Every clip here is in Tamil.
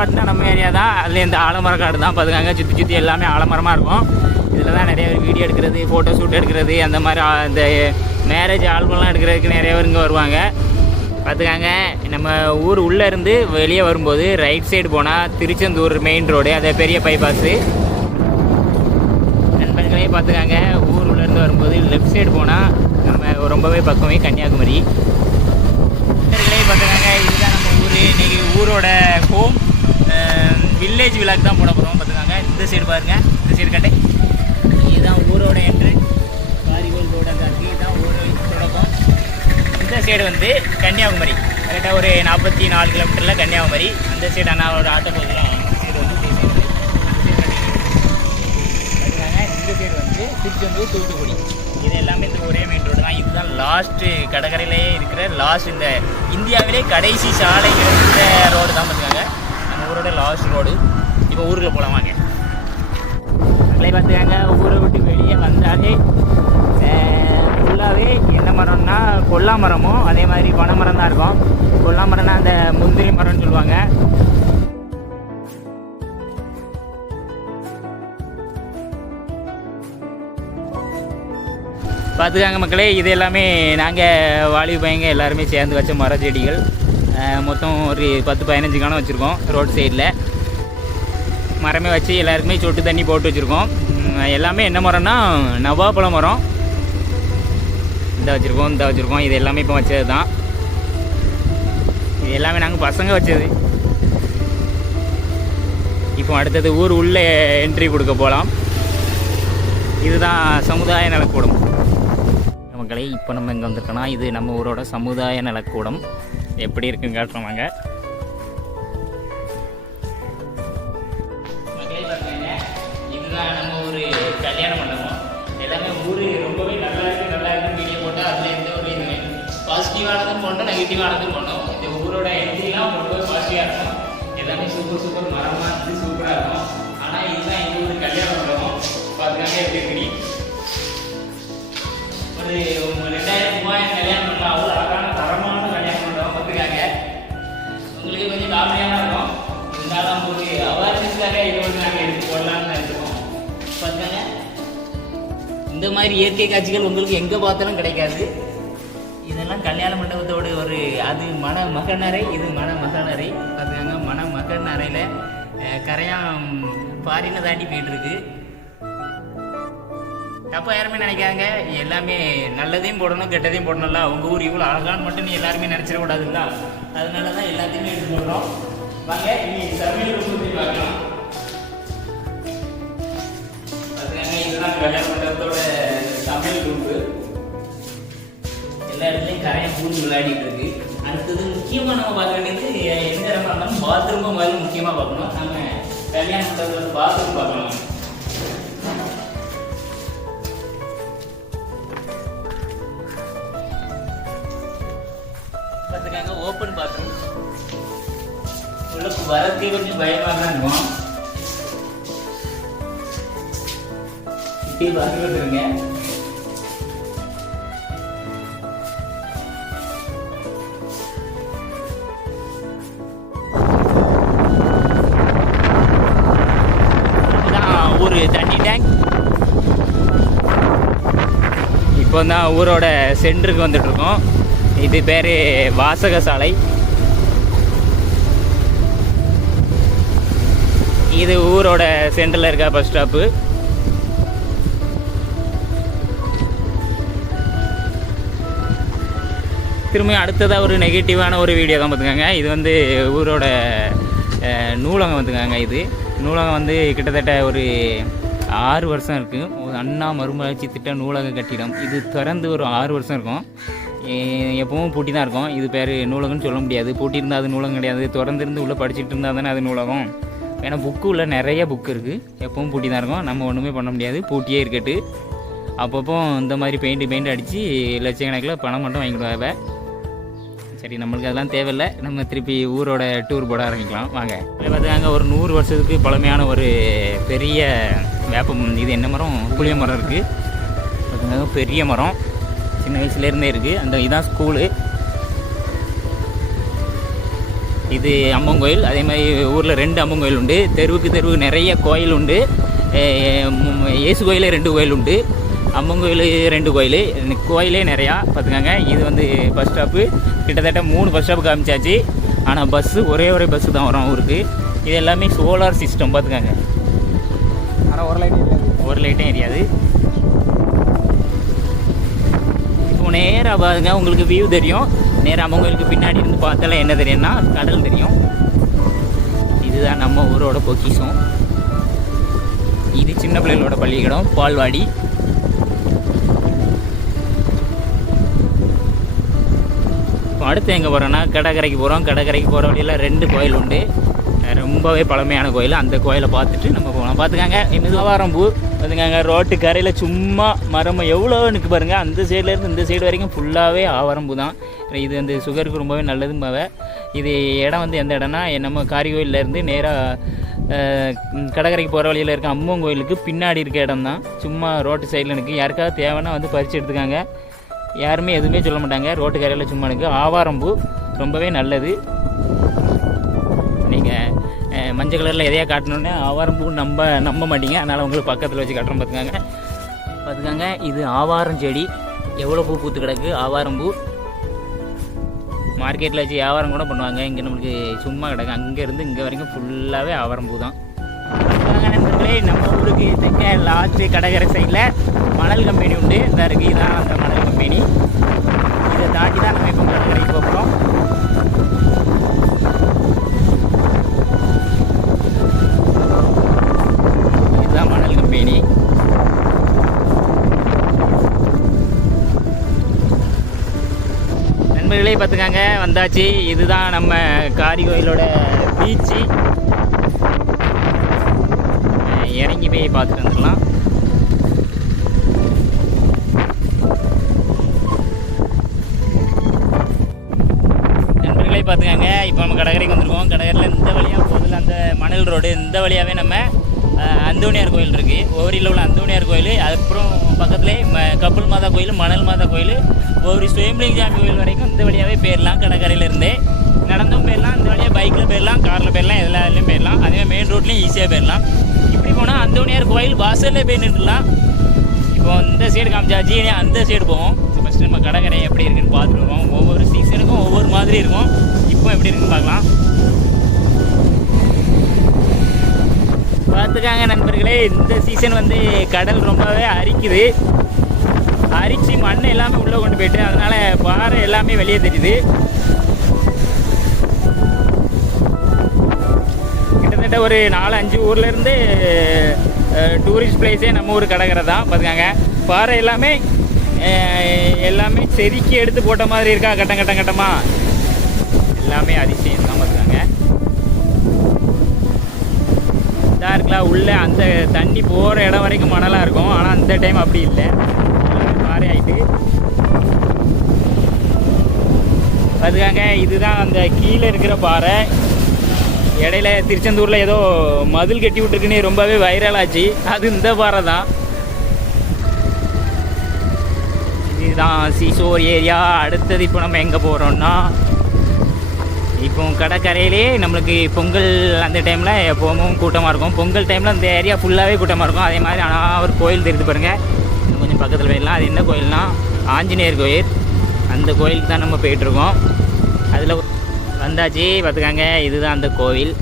காட்டுனா நம்ம ஏரியா தான். அதில் இந்த ஆலமர காடு தான் பார்த்துக்காங்க சுற்றி சுற்றி எல்லாமே ஆலமரமாக இருக்கும். இதில் தான் நிறைய பேர் வீடியோ எடுக்கிறது ஃபோட்டோ ஷூட் எடுக்கிறது அந்த மாதிரி இந்த மேரேஜ் ஆல்பம்லாம் எடுக்கிறதுக்கு நிறைய பேர் இங்கே வருவாங்க. பார்த்துக்காங்க நம்ம ஊர் உள்ளே இருந்து வெளியே வரும்போது ரைட் சைடு போனால் திருச்செந்தூர் மெயின் ரோடு அது பெரிய பைபாஸு நண்பர்களே பார்த்துக்காங்க ஊர் உள்ளேருந்து வரும்போது லெஃப்ட் சைடு போனால் நம்ம ரொம்பவே பக்கமே கன்னியாகுமரி. நண்பர்களே பார்த்துக்காங்க இதுதான் நம்ம ஊர். இன்றைக்கி ஊரோட ஹோம் வில்லேஜ் விழாக்கு தான் போட போகிறோம் பார்த்துக்காங்க. இந்த சைடு பாருங்கள் இந்த சைடு கட்டை. இதுதான் ஊரோட என்ட்ரு காரிகோல் ரோடு அங்கே இருக்கு இதுதான் ஊரோட தொடக்கம். இந்த சைடு வந்து கன்னியாகுமரி. கரெக்டாக ஒரு நாற்பத்தி நாலு கிலோமீட்டரில் கன்னியாகுமரி. அந்த சைடு அண்ணாவோட ஆட்டோ போகலாம் இந்த சைடு வந்து இந்த சைடு வந்து திருச்செந்தூர் தூத்துக்குடி. இது எல்லாமே இந்த ஒரே மெயின் ரோடு தான். இதுதான் லாஸ்ட்டு கடற்கரையிலேயே இருக்கிற லாஸ்ட் இந்த இந்தியாவிலே கடைசி சாலைகள் இந்த ரோடு தான் பார்த்துக்காங்க. ரோடு லாஸ்ட் ரோடு இப்போ ஊருக்கு போகலாம் வாங்க. மக்களை பார்த்துக்காங்க ஊரை விட்டு வெளியே வந்தாலே ஃபுல்லாகவே என்ன மரம்னா கொல்லா மரமும் அதே மாதிரி பனை மரம் தான் இருக்கும். கொல்லா மரம்னா அந்த முந்திரி மரம்னு சொல்லுவாங்க. பார்த்துக்காங்க மக்களே இது எல்லாமே நாங்கள் வாலிபயங்க எல்லாருமே சேர்ந்து வச்ச மர செடிகள் மொத்தம் ஒரு பத்து பதினஞ்சு காணம் வச்சுருக்கோம் ரோட் சைடில். மரமே வச்சு எல்லாருக்குமே சொட்டு தண்ணி போட்டு வச்சுருக்கோம். எல்லாமே என்ன மரம்னா நவாப்பழ மரம். இந்த வச்சுருக்கோம் இந்த வச்சுருக்கோம். இது எல்லாமே இப்போ வச்சது தான் இது எல்லாமே நாங்கள் பசங்க வச்சது. இப்போ அடுத்தது ஊர் உள்ளே என்ட்ரி கொடுக்க போகலாம் இதுதான் சமுதாய நலக்கூடம். மக்களே இப்போ நம்ம இங்கே வந்திருக்கோன்னா இது நம்ம ஊரோட சமுதாய நலக்கூடம். எப்படி இருக்குன்னு காட்டுறோம் வாங்க. இதுதான் நம்ம ஒரு கல்யாண மண்டபம். எல்லாமே ஊர் ரொம்பவே நல்லா இருக்கு நல்லா இருக்குன்னு வீடியோ போட்டு அதில் எந்த ஒரு இது பாசிட்டிவானதும் போட்டோம் நெகட்டிவானதும் போட்டோம் இந்த ஊரோட என்ட்ரிலாம் ரொம்பவே பாசிட்டிவாக இருக்கும். எல்லாமே சூப்பர் சூப்பர் மரமாக இருந்து சூப்பராக இருக்கும். ஆனால் இதுதான் எங்கள் ஊர் கல்யாண மண்டபம். பார்த்துக்காங்க எப்படி இருக்கு ஒரு ரெண்டாயிரம் மூவாயிரம் கல்யாணம் பண்ணலாம். அவ்வளோ அழகான உங்களுக்கு கொஞ்சம் காமெடியாக இருக்கும் இருந்தாலும் ஒரு அவேர்னஸ்க்காக இது வந்து நாங்கள் எடுத்து போடலாம்னு இருக்கோம். பார்த்தாங்க இந்த மாதிரி இயற்கை காட்சிகள் உங்களுக்கு எங்கே பார்த்தாலும் கிடைக்காது. இதெல்லாம் கல்யாண மண்டபத்தோட ஒரு அது மண மகனறை இது மன மகனறை பார்த்துக்காங்க. மன மகன் அறையில் கரையான் பாரினை தாண்டி போயிட்டுருக்கு இருக்கு தப்பா யாருமே நினைக்காங்க எல்லாமே நல்லதையும் போடணும் கெட்டதையும் போடணும்ல உங்க ஊர் இவ்வளோ அழகான்னு மட்டும் நீ எல்லாருமே நினைச்சிடக்கூடாதுல்ல அதனால தான் எல்லாத்தையுமே எடுத்து போடுறோம். வாங்க இனி சமையல் ரூம் பார்க்கலாம். இதுதான் கல்யாண மண்டபத்தோட சமையல் ரூம்பு எல்லா இடத்துலையும் கரையை பூந்து விளையாடிட்டு இருக்கு. அடுத்தது முக்கியமாக நம்ம பார்க்க வேண்டியது எந்த இடமா இருந்தாலும் பாத்ரூமை முதல்ல முக்கியமாக பார்க்கணும். நம்ம கல்யாண மண்டபத்தில் பாத்ரூம் பார்க்கணும். பார்த்துக்காங்க ஓப்பன் பாத்ரூம் உள்ளுக்கு வரதுக்கே கொஞ்சம் பயமாக தான் இருக்கும். இப்படி பார்த்து வந்துருங்க ஊர் தண்ணி டேங்க் இப்போ தான் ஊரோட சென்டருக்கு வந்துட்டு இருக்கோம். இது பேர் வாசக சாலை இது ஊரோட சென்டரில் இருக்க பஸ் ஸ்டாப்பு திரும்பி அடுத்ததாக ஒரு நெகட்டிவான ஒரு வீடியோ தான் பார்த்துக்கோங்க. இது வந்து ஊரோட நூலகம் வந்துக்காங்க இது. நூலகம் வந்து கிட்டத்தட்ட ஒரு ஆறு வருஷம் இருக்குது அண்ணா மறுமலர்ச்சி திட்ட நூலக கட்டிடம். இது திறந்து ஒரு ஆறு வருஷம் இருக்கும். எப்பவும் பூட்டி தான் இருக்கும். இது பேர் நூலகம்னு சொல்ல முடியாது. பூட்டி இருந்தால் அது நூலகம் கிடையாது. திறந்திருந்து உள்ளே படிச்சுட்டு இருந்தால் தானே அது நூலகம். ஏன்னா புக்கு உள்ள நிறைய புக் இருக்குது எப்பவும் பூட்டி தான் இருக்கும். நம்ம ஒன்றுமே பண்ண முடியாது. பூட்டியே இருக்கட்டு. அப்பப்போ இந்த மாதிரி பெயிண்ட் பெயிண்ட் அடித்து லட்சக்கணக்கில் பணம் மட்டும் வாங்கிடுவாங்க சரி நம்மளுக்கு அதெல்லாம் தேவையில்லை. நம்ம திருப்பி ஊரோட டூர் போட ஆரம்பிக்கலாம். வாங்க. பார்த்தாங்க ஒரு நூறு வருஷத்துக்கு பழமையான ஒரு பெரிய வேப்பம் இது என்ன மரம்? புளிய மரம் இருக்குது பார்த்தாங்க பெரிய மரம். சின்ன வயசுலேருந்தே இருக்குது அந்த இதான் ஸ்கூலு இது அம்மன் கோயில். அதே மாதிரி ஊரில் ரெண்டு அம்மன் கோயில் உண்டு. தெருவுக்கு தெருவுக்கு நிறைய கோயில் உண்டு. இயேசு கோயிலே ரெண்டு கோயில் உண்டு. அம்மன் கோயில் ரெண்டு கோயில். கோயிலே நிறையா பார்த்துக்கோங்க. இது வந்து பஸ் ஸ்டாப்பு கிட்டத்தட்ட மூணு பஸ் ஸ்டாப்பு காமிச்சாச்சு. ஆனால் பஸ்ஸு ஒரே ஒரே பஸ்ஸு தான் வரும் ஊருக்கு. இது எல்லாமே சோலார் சிஸ்டம் பார்த்துக்கோங்க. ஆனால் ஒரு லைட் இல்லை ஒரு லைட்டும் எரியாது இப்போ நேராக பாருங்க உங்களுக்கு வியூ தெரியும். நேராக அம்மன் பின்னாடி இருந்து பார்த்தாலும் என்ன தெரியும்னா கடல் தெரியும். இதுதான் நம்ம ஊரோட பொக்கிஷம். இது சின்ன பிள்ளைகளோட பள்ளிக்கூடம் பால்வாடி. அடுத்து எங்கே போகிறோன்னா கடற்கரைக்கு போகிறோம் கடற்கரைக்கு போகிற வழியில் ரெண்டு கோயில் உண்டு. ரொம்பவே பழமையான கோயில். அந்த கோயிலை பார்த்துட்டு போகலாம். பார்த்துக்காங்க இந்த ஆவாரம்பூ பார்த்துக்காங்க ரோட்டு கரையில் சும்மா மரம் எவ்வளோ நிற்கு பாருங்க. அந்த சைட்லேருந்து இந்த சைடு வரைக்கும் ஃபுல்லாகவே ஆவாரம்பூ தான். இது வந்து சுகருக்கு ரொம்பவே நல்லதும்பாவ இது இடம் வந்து எந்த இடம்னா நம்ம காரிகோயிலேருந்து நேராக கடற்கரைக்கு போகிற வழியில் இருக்க அம்மன் கோயிலுக்கு பின்னாடி இருக்க இடம் தான். சும்மா ரோட்டு சைடில் நிற்கு யாருக்காவது தேவைன்னா வந்து பறித்து எடுத்துக்காங்க. யாருமே எதுவுமே சொல்ல மாட்டாங்க. ரோட்டு கரையில் சும்மா நிற்கு ஆவாரம்பூ ரொம்பவே நல்லது. மஞ்சள் கலரில் எதையா காட்டணுன்னே ஆவாரம்பூ நம்ப நம்ப மாட்டீங்க. அதனால் உங்களுக்கு பக்கத்தில் வச்சு காட்டுறோம். பார்த்துக்காங்க பார்த்துக்காங்க இது ஆவாரம் செடி. எவ்வளோ பூ பூத்து கிடக்கு? ஆவாரம்பூ மார்க்கெட்டில் வச்சு வியாபாரம் கூட பண்ணுவாங்க. இங்கே நம்மளுக்கு சும்மா கிடக்கு. அங்கேருந்து இங்கே வரைக்கும் ஃபுல்லாகவே ஆவாரம்பூ தான். நண்பர்களே நம்ம ஊருக்கு தெற்க லாஸ்ட்டு கடற்கரை சைடில் மணல் கம்பெனி உண்டு. இந்த இருக்குது இதான் அந்த மணல் கம்பெனி இதை தாண்டி தான் நம்ம இப்போ கடற்கரை நண்பர்களே பார்த்துக்காங்க. வந்தாச்சு. இதுதான் நம்ம காரி கோயிலோட பீச்சு. இறங்கி போய் பார்த்துட்டு வந்துடலாம். நண்பர்களே பார்த்துக்காங்க. இப்போ நம்ம கடகரைக்கு வந்திருக்கோம். கடகரில் இந்த வழியாக போதில் அந்த மணல் ரோடு. இந்த வழியாகவே நம்ம அந்தோனியார் கோயில் இருக்குது ஓவரியில் உள்ள அந்தோனியார் கோயில். அதுக்கப்புறம் பக்கத்துலேயே ம கப்பல் மாதா கோயில் மணல் மாதா கோயில் ஒரு சுயம்பலிங்க சாமி கோயில் வரைக்கும் இந்த வழியாகவே போயிடலாம் கடற்கரையிலேருந்தே. நடந்தும் போயிடலாம் இந்த வழியாக பைக்கில் போயிடலாம் காரில் போயிடலாம் எல்லா இதுலையும் போயிடலாம் அதே மெயின் ரோட்லேயும் ஈஸியாக போயிடலாம் இப்படி போனால் அந்தோனியார் கோயில் வாசல்லே போய் நின்றுலாம் இப்போ இந்த சைடு காமிச்சாச்சு இனி அந்த சைடு போவோம். ஃபஸ்ட்டு நம்ம கடற்கரை எப்படி இருக்குன்னு பார்த்துட்டு வருவோம். ஒவ்வொரு சீசனுக்கும் ஒவ்வொரு மாதிரி இருக்கும். இப்போ எப்படி இருக்குன்னு பார்க்கலாம். பார்த்துக்காங்க நண்பர்களே இந்த சீசன் வந்து கடல் ரொம்பவே அரிக்குது. அரிச்சு மண் எல்லாமே உள்ளே கொண்டு போயிட்டு அதனால் பாறை எல்லாமே வெளியே தெரியுது. கிட்டத்தட்ட ஒரு நாலு அஞ்சு ஊர்லேருந்து டூரிஸ்ட் பிளேஸே நம்ம ஊர் கடற்கரை தான் பார்த்துக்காங்க. பாறை எல்லாமே எல்லாமே செதுக்கி எடுத்து போட்ட மாதிரி இருக்கா? கட்டம் கட்டம் கட்டமாக எல்லாமே அதிசயம் தான் பார்த்துக்காங்க. நல்லா இருக்கலாம் உள்ளே அந்த தண்ணி போகிற இடம் வரைக்கும் மணலாக இருக்கும். ஆனால் அந்த டைம் அப்படி இல்லை. பாறை ஆகிட்டு பார்த்துக்காங்க இதுதான் அந்த கீழே இருக்கிற பாறை. இடையில திருச்செந்தூரில் ஏதோ மதில் கட்டி விட்டுருக்குன்னு ரொம்பவே வைரல் ஆச்சு. அது இந்த பாறை தான். இதுதான் சீசோர் ஏரியா. அடுத்தது இப்போ நம்ம எங்கே போகிறோம்னா இப்போ கடற்கரையிலே நம்மளுக்கு பொங்கல் அந்த டைமில் எப்போவும் கூட்டமாக இருக்கும். பொங்கல் டைமில் அந்த ஏரியா ஃபுல்லாகவே கூட்டமாக இருக்கும். அதே மாதிரி ஆனால் ஒரு கோயில் தெரிஞ்சு பாருங்கள் இன்னும் கொஞ்சம் பக்கத்தில் போயிடலாம். அது என்ன கோயில்னா ஆஞ்சநேயர் கோயில். அந்த கோயிலுக்கு தான் நம்ம போயிட்டுருக்கோம். அதில் வந்தாச்சு பார்த்துக்காங்க இதுதான் அந்த கோவில்.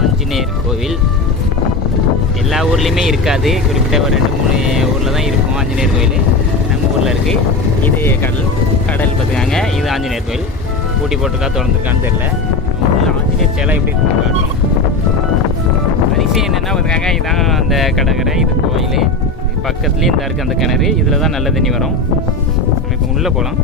ஆஞ்சநேயர் கோவில். எல்லா ஊர்லேயுமே இருக்காது. குறிப்பிட்ட ஒரு ரெண்டு மூணு ஊரில் தான் இருக்கும் ஆஞ்சநேயர் கோயில். நம்ம ஊரில் இருக்குது இது கடல் கடல் பார்த்துக்காங்க இது ஆஞ்சநேயர் கோயில். பூட்டி போட்டிருக்கா திறந்துருக்கான்னு தெரில ஆஞ்சநேயர் சேலை எப்படி இருக்குன்னு அதிசயம் என்னென்னா பார்த்துக்காங்க இதான் அந்த கடற்கரை இது கோயில். பக்கத்துலேயே இந்த இருக்குது அந்த கிணறு. இதில் தான் நல்ல தண்ணி வரும். நம்ம இப்போ உள்ளே போகலாம்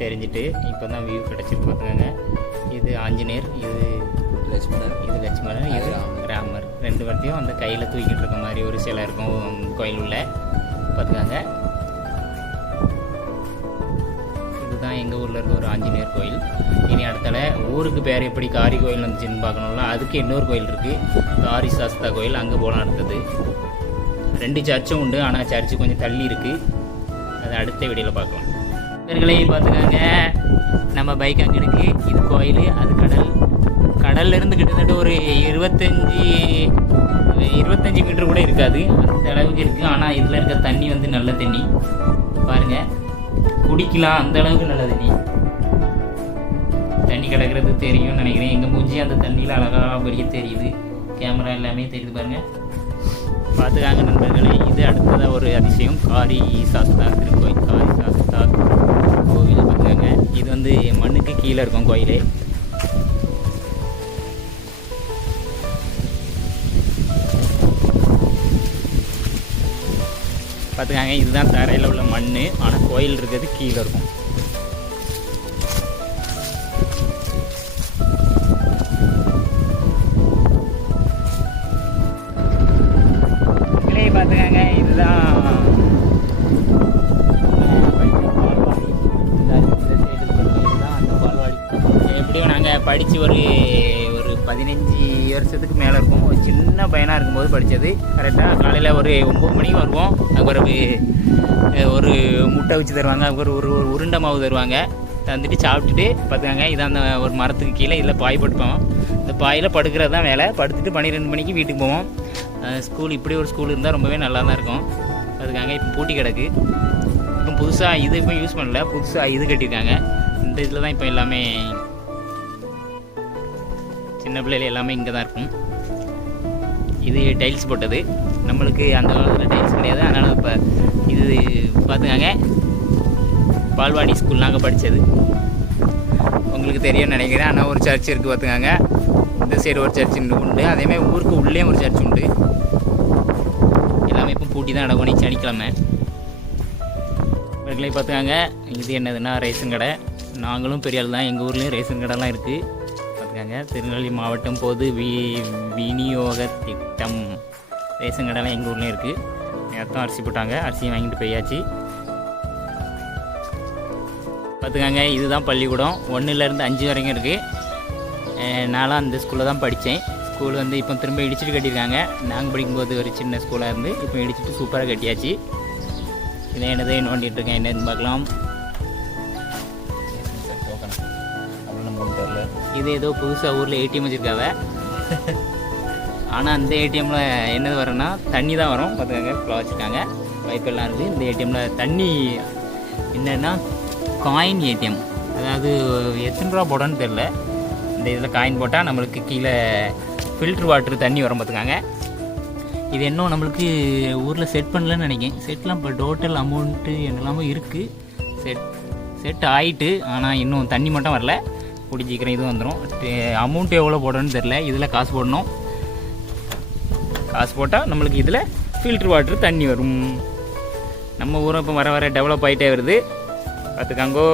தெரிஞ்சுட்டு இப்போ தான் வியூ கிடச்சிருக்கு பார்த்துக்கோங்க இது ஆஞ்சநேயர் இது லட்சுமணன் இது லட்சுமணன் இது ராமர். ரெண்டு பேர்த்தையும் அந்த கையில் தூக்கிட்டு இருக்க மாதிரி ஒரு சிலை இருக்கும் கோயில் உள்ள. பார்த்துக்கோங்க ஊரில் இருந்து ஒரு ஆஞ்சநேயர் கோயில். இனி அடுத்தால ஊருக்கு பேர் எப்படி காரி கோயில் வந்துச்சுன்னு பார்க்கணும்ல அதுக்கு இன்னொரு கோயில் இருக்குது காரி சாஸ்தா கோயில் அங்கே போகலாம் அடுத்தது. ரெண்டு சர்ச்சும் உண்டு ஆனால் சர்ச்சு கொஞ்சம் தள்ளி இருக்குது அது அடுத்த வீடியோவில் பார்க்கலாம். நண்பர்களையும் பார்த்துக்காங்க. நம்ம பைக் அங்கே இருக்கு. இது கோயில் அது கடல். கடல்ல இருந்து கிட்டத்தட்ட ஒரு இருபத்தஞ்சி இருபத்தஞ்சி மீட்டர் கூட இருக்காது. அந்த அளவுக்கு இருக்குது ஆனால் இதில் இருக்க தண்ணி வந்து நல்ல தண்ணி. பாருங்க. குடிக்கலாம். அந்த அளவுக்கு நல்ல தண்ணி. தண்ணி கிடக்கிறது தெரியும்னு நினைக்கிறேன். எங்கள் மூஞ்சி அந்த தண்ணியில் அழகாக வெளியே தெரியுது. கேமரா எல்லாமே தெரியுது பாருங்க. பார்த்துக்காங்க நண்பர்களே. இது அடுத்ததாக ஒரு அதிசயம். காரி சாஸ்தா திருக்கோயில். காரி சாஸ்தா கோவில் பார்த்துக்காங்க இது வந்து மண்ணுக்கு கீழே இருக்கும் கோயிலே. பார்த்துக்காங்க இதுதான் தரையில் உள்ள மண் ஆனால் கோயில் இருக்கிறது கீழே இருக்கும். படித்து ஒரு ஒரு பதினஞ்சு வருஷத்துக்கு மேலே இருக்கும். ஒரு சின்ன பையனாக இருக்கும்போது படித்தது கரெக்டாக காலையில் ஒரு ஒம்பது மணிக்கு வருவோம். அப்புறம் ஒரு முட்டை வச்சு தருவாங்க. அப்புறம் ஒரு ஒரு உருண்டை மாவு தருவாங்க. தந்துட்டு சாப்பிட்டுட்டு பார்த்துக்காங்க இதான் அந்த ஒரு மரத்துக்கு கீழே இதில் பாய் படுப்போம் இந்த பாயில் படுக்கிறது தான் வேலை. படுத்துட்டு பன்னிரெண்டு மணிக்கு வீட்டுக்கு போவோம். ஸ்கூல் இப்படி ஒரு ஸ்கூல் இருந்தால் ரொம்பவே நல்லா தான் இருக்கும். அதுக்காங்க இப்போ பூட்டி கிடக்கு. இப்போ புதுசாக இது இப்போ யூஸ் பண்ணல. புதுசாக இது கட்டியிருக்காங்க. இந்த இதில் தான் இப்போ எல்லாமே சின்ன பிள்ளைகள் எல்லாமே இங்கே தான் இருக்கும். இது டைல்ஸ் போட்டது. நம்மளுக்கு அந்த காலத்தில் டைல்ஸ் கிடையாது. அதனால் இப்போ இது பார்த்துக்காங்க. பால்வாடி ஸ்கூல் நாங்கள் படித்தது உங்களுக்கு தெரியும்னு நினைக்கிறேன். ஆனால் ஒரு சர்ச் இருக்குது பார்த்துக்காங்க. இந்த சைடு ஒரு சர்ச் உண்டு. அதேமாதிரி ஊருக்கு உள்ளேயும் ஒரு சர்ச் உண்டு. எல்லாமே இப்போ பூட்டி தான் நடக்கும். நீ சனிக்கிழமை. இவர்களே பார்த்துக்காங்க. இது என்னதுன்னா ரேஷன் கடை. நாங்களும் பெரிய ஆள் தான். எங்கள் ஊர்லேயும் ரேஷன் கடைலாம் இருக்குது இருக்காங்க. திருநெல்வேலி மாவட்டம் பொது வி விநியோக திட்டம். ரேஷன் கடைலாம் எங்கள் ஊர்லேயும் இருக்குது நேரத்தான் அரிசி போட்டாங்க. அரிசியும் வாங்கிட்டு போயாச்சு. பார்த்துக்காங்க இதுதான் பள்ளிக்கூடம். ஒன்றுலேருந்து அஞ்சு வரைக்கும் இருக்குது நானும் அந்த ஸ்கூலில் தான் படித்தேன் ஸ்கூல் வந்து இப்போ திரும்ப இடிச்சிட்டு கட்டியிருக்காங்க. நாங்கள் படிக்கும்போது ஒரு சின்ன ஸ்கூலாக இருந்து இப்போ இடிச்சிட்டு சூப்பராக கட்டியாச்சு. இதை என்னது நோண்டிட்டு இருக்கேன்? என்னன்னு பார்க்கலாம் இது ஏதோ புதுசாக ஊரில் ஏடிஎம் வச்சுருக்காவ. ஆனால் அந்த ஏடிஎம்மில் என்னது வரும்னா தண்ணி தான் வரும். பார்த்துக்காங்க ஃபுல்லாக வச்சுருக்காங்க. பைப்பெல்லாம் இருக்குது இந்த ஏடிஎம்மில் தண்ணி என்னன்னா காயின் ஏடிஎம் அதாவது எத்தனை ரூபா போடணும்னு தெரில இந்த இதில் காயின் போட்டால் நம்மளுக்கு கீழே ஃபில்ட்ரு வாட்டர் தண்ணி வரும் பார்த்துக்காங்க இது இன்னும் நம்மளுக்கு ஊரில் செட் பண்ணலன்னு நினைக்கிறேன். செட்லாம் இப்போ டோட்டல் அமௌண்ட்டு என்னெல்லாமோ இருக்குது செட் செட் ஆகிட்டு ஆனால் இன்னும் தண்ணி மட்டும் வரல. கூடி சீக்கிரம் இது வந்துடும் அமௌண்ட் எவ்வளோ போடணும்னு தெரில இதில் காசு போடணும். காசு போட்டால் நம்மளுக்கு இதில் ஃபில்ட்ரு வாட்டர் தண்ணி வரும். நம்ம ஊரும் இப்போ வர வர டெவலப் ஆகிட்டே வருது. பார்த்துக்காங்கோ